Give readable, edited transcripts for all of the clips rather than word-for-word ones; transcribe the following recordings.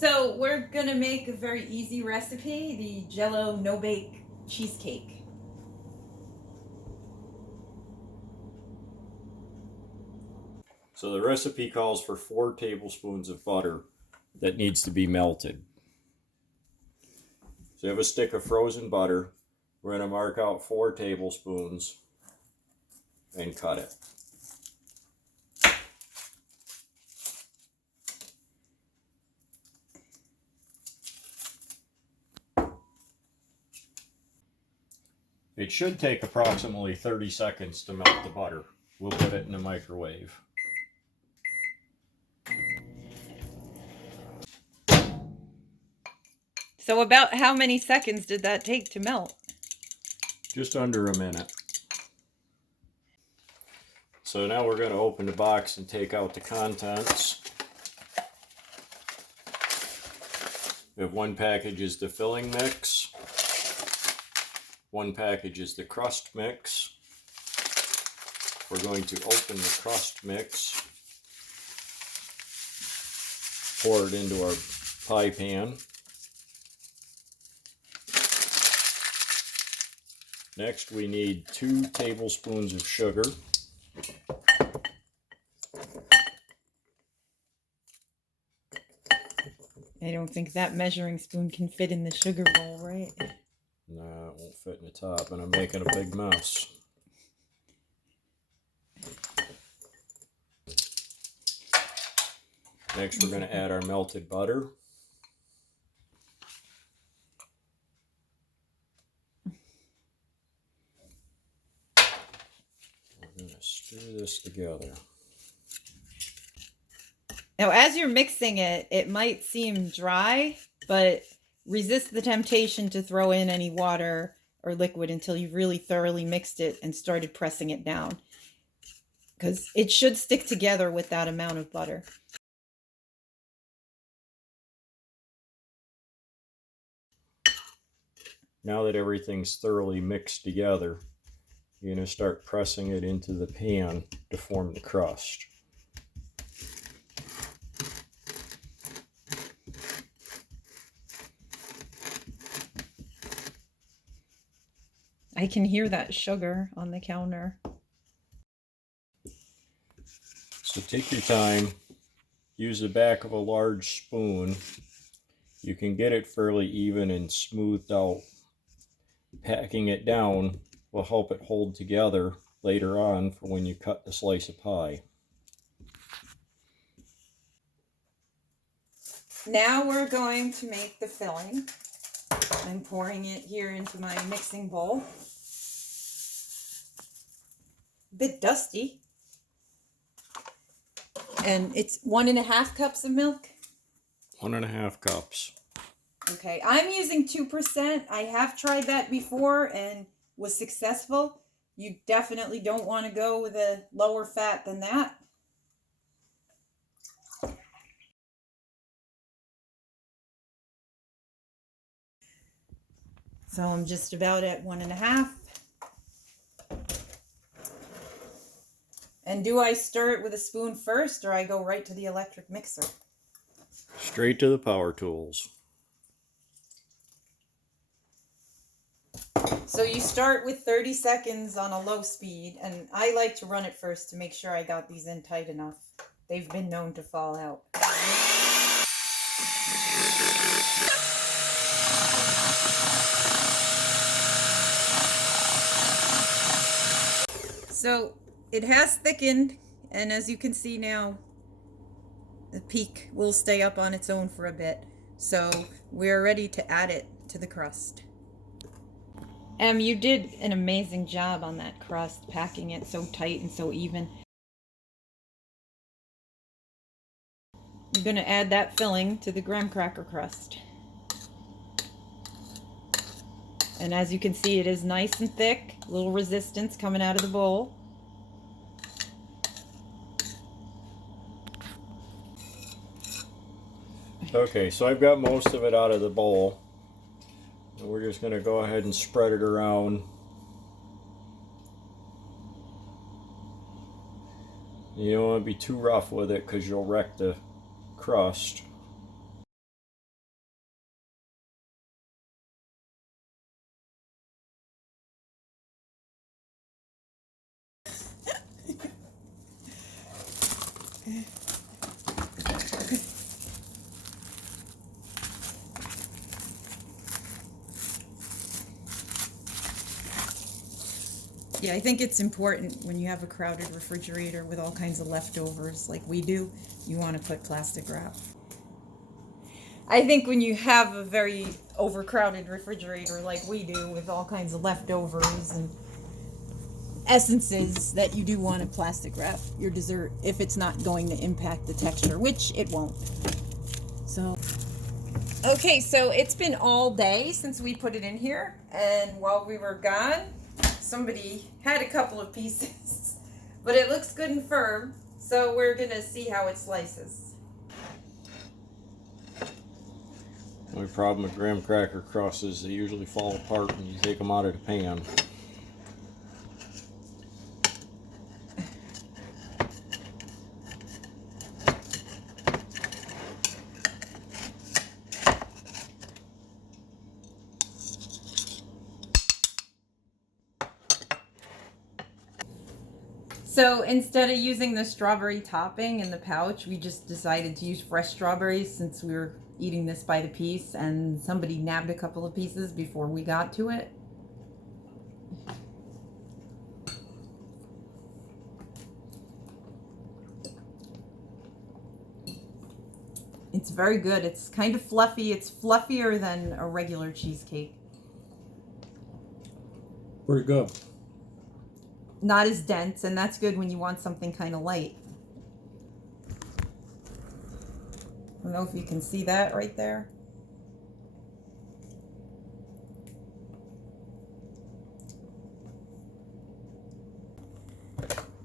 So we're gonna make a very easy recipe, the Jello no-bake cheesecake. So the recipe calls for 4 tablespoons of butter that needs to be melted. So you have a stick of frozen butter. We're going to mark out 4 tablespoons and cut it. It should take approximately 30 seconds to melt the butter. We'll put it in the microwave. So about how many seconds did that take to melt? Just under a minute. So now we're going to open the box and take out the contents. We have 1 package is the filling mix. 1 package is the crust mix. We're going to open the crust mix, pour it into our pie pan. Next, we need 2 tablespoons of sugar. I don't think that measuring spoon can fit in the sugar bowl, right? No, it won't fit in the top, and I'm making a big mess. Next, we're going to add our melted butter. We're going to stir this together. Now, as you're mixing it, it might seem dry, but resist the temptation to throw in any water or liquid until you've really thoroughly mixed it and started pressing it down, because it should stick together with that amount of butter. Now that everything's thoroughly mixed together, you're going to start pressing it into the pan to form the crust. I can hear that sugar on the counter. So take your time, use the back of a large spoon. You can get it fairly even and smoothed out. Packing it down will help it hold together later on for when you cut the slice of pie. Now we're going to make the filling. I'm pouring it here into my mixing bowl. A bit dusty. And it's 1.5 cups of milk. 1.5 cups. Okay, I'm using 2%. I have tried that before and was successful. You definitely don't want to go with a lower fat than that. So I'm just about at 1.5. And do I stir it with a spoon first, or I go right to the electric mixer? Straight to the power tools. So you start with 30 seconds on a low speed, and I like to run it first to make sure I got these in tight enough. They've been known to fall out. So it has thickened, and as you can see now, the peak will stay up on its own for a bit. So we're ready to add it to the crust. You did an amazing job on that crust, packing it so tight and so even. You're going to add that filling to the graham cracker crust. And as you can see, it is nice and thick, a little resistance coming out of the bowl. Okay, so I've got most of it out of the bowl. And we're just going to go ahead and spread it around. You don't want to be too rough with it because you'll wreck the crust. Yeah, I think it's important when you have a crowded refrigerator with all kinds of leftovers like we do, you want to put plastic wrap. I think when you have a very overcrowded refrigerator like we do with all kinds of leftovers and essences, that you do want to plastic wrap your dessert if it's not going to impact the texture, which it won't. So, okay, so it's been all day since we put it in here, and while we were gone, somebody had a couple of pieces, but it looks good and firm, so we're gonna see how it slices. The only problem with graham cracker crusts is they usually fall apart when you take them out of the pan. So instead of using the strawberry topping in the pouch, we just decided to use fresh strawberries since we were eating this by the piece, and somebody nabbed a couple of pieces before we got to it. It's very good. It's kind of fluffy. It's fluffier than a regular cheesecake. Pretty good. Not as dense, and that's good when you want something kind of light. I don't know if you can see that right there.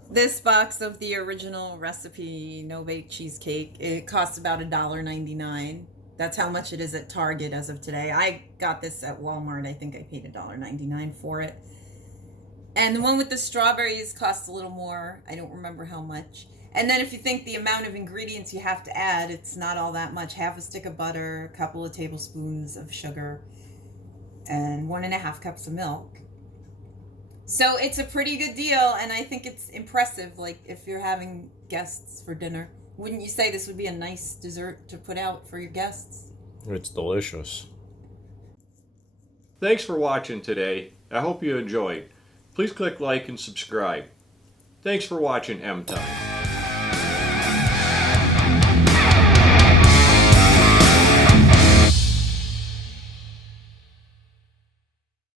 This box of the original recipe no-bake cheesecake, it costs about $1.99. That's how much it is at Target as of today. I got this at Walmart. I think I paid $1.99 for it. And the one with the strawberries costs a little more. I don't remember how much. And then if you think the amount of ingredients you have to add, it's not all that much. Half a stick of butter, a couple of tablespoons of sugar, and 1.5 cups of milk. So it's a pretty good deal, and I think it's impressive, like if you're having guests for dinner. Wouldn't you say this would be a nice dessert to put out for your guests? It's delicious. Thanks for watching today. I hope you enjoyed. Please click like and subscribe. Thanks for watching M Time.